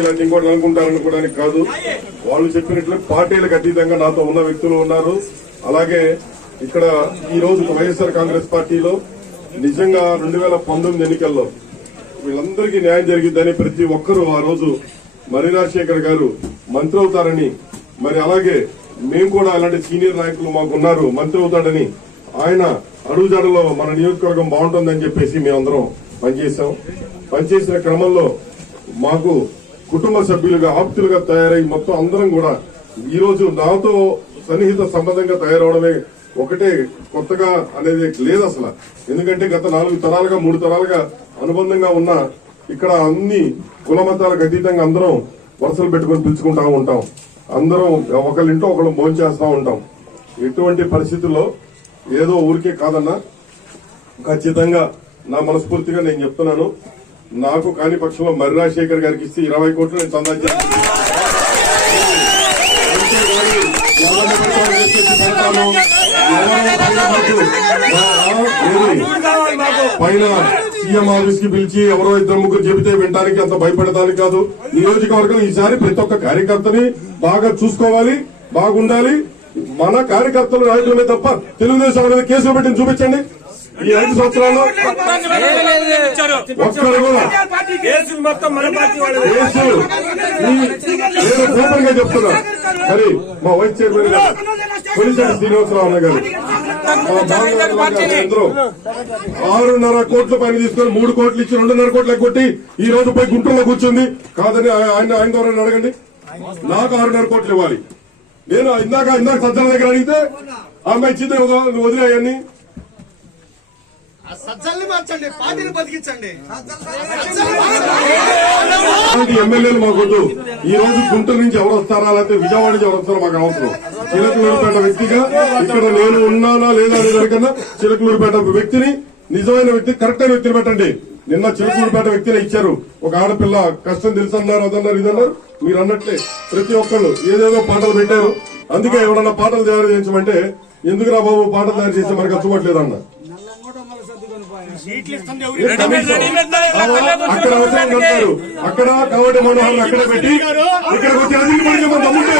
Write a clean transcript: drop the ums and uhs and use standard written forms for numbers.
ఇలాంటి ఇంకోటి అనుకుంటారనుకోవడానికి కాదు. వాళ్ళు చెప్పినట్లు పార్టీలకు అతీతంగా నాతో ఉన్న వ్యక్తులు ఉన్నారు. అలాగే ఇక్కడ ఈ రోజు వైఎస్ఆర్ కాంగ్రెస్ పార్టీలో నిజంగా 2019 ఎన్నికల్లో వీళ్ళందరికీ న్యాయం జరిగిద్దని ప్రతి ఒక్కరూ ఆ రోజు మర్రి రాజశేఖర్ గారు మంత్రి అవుతారని, మరి అలాగే మేము కూడా అలాంటి సీనియర్ నాయకులు మాకున్నారు మంత్రి అవుతాడని ఆయన అడుగుజాడలో మన నియోజకవర్గం బాగుంటుందని చెప్పేసి మేమందరం పనిచేశాం. పనిచేసిన క్రమంలో మాకు కుటుంబ సభ్యులుగా ఆప్తులుగా తయారై మొత్తం అందరం కూడా ఈ రోజు నాతో సన్నిహిత సంబంధంగా తయారవడమే ఒకటే కొత్తగా అనేది లేదు అసలు. ఎందుకంటే గత 4 తరాలుగా 3 తరాలుగా అనుబంధంగా ఉన్న ఇక్కడ అన్ని కుల మతాలకు అతీతంగా అందరం వరుసలు పెట్టుకుని పిలుచుకుంటా ఉంటాం. అందరం ఒకళ్ళింటో ఒకళ్ళు భోంచేస్తా ఉంటాం. ఎటువంటి పరిస్థితుల్లో ఏదో ఊరికే కాదన్నా, ఖచ్చితంగా నా మనస్ఫూర్తిగా నేను చెప్తున్నాను, నాకు కాని పక్షంలో మర్రి రాజశేఖర్ గారికి ఇస్తే 20 కోట్లు నేను చందా పైన సీఎం ఆఫీస్ కి పిలిచి ఎవరో 2-3 చెబితే వినడానికి అంత భయపడటానికి కాదు. నియోజకవర్గం ఈసారి ప్రతి ఒక్క కార్యకర్తని బాగా చూసుకోవాలి, బాగుండాలి. మన కార్యకర్తలు నాయకులమే తప్ప తెలుగుదేశం మీద కేసులు పెట్టి చూపించండి. ఈ 5 సంవత్సరాల్లో ఒక్కరు కూడా నేను ఓపెన్ గా చెప్తున్నా. మరి మా వైస్ చైర్మన్ గారు కొలిశెట్టి శ్రీనివాసరావు అన్న గారు అందరూ 6.5 కోట్ల పైన తీసుకొని 3 కోట్లు ఇచ్చి 2.5 కోట్లు కొట్టి ఈ రోజు పోయి గుంటూరులో కూర్చుంది. కాదని ఆయన ద్వారా అడగండి. నాకు 6.5 కోట్లు ఇవ్వాలి. నేను ఇందాక సజ్జల దగ్గర అడిగితే ఆ అమ్మాయి ఇచ్చింది వదిలేయన్ని ఎమ్మెల్యేలు మాకొద్దు. ఈ రోజు గుంటూరు నుంచి ఎవరు వస్తారా లేకపోతే విజయవాడ నుంచి ఎవరు వస్తారో మాకు అవసరం. చిలకలూరుపేట వ్యక్తిగా ఇక్కడ నేను ఉన్నానా లేదా అనే దానికన్నా చిలకలూరుపేట వ్యక్తిని, నిజమైన వ్యక్తి, కరెక్ట్ అయిన వ్యక్తిని పెట్టండి. నిన్న చిలకలూరుపేట వ్యక్తిని ఇచ్చారు. ఒక ఆడపిల్ల కష్టం తెలుసన్నారు, అదన్నారు, ఇదన్నారు. మీరు అన్నట్లే ప్రతి ఒక్కళ్ళు ఏదేదో పాటలు పెట్టారు. అందుకే ఎవరన్నా పాటలు తయారు చేయించమంటే ఎందుకురా బాబు పాటలు తయారు చేస్తే మనకు అచ్చుకోవట్లేదన్న. అక్కడ అవసరం అంటారు. అక్కడ కాబట్టి మనోహర్ అక్కడ పెట్టి ఇక్కడికి వచ్చి అదిలి పడితే మన తమ్ముంటే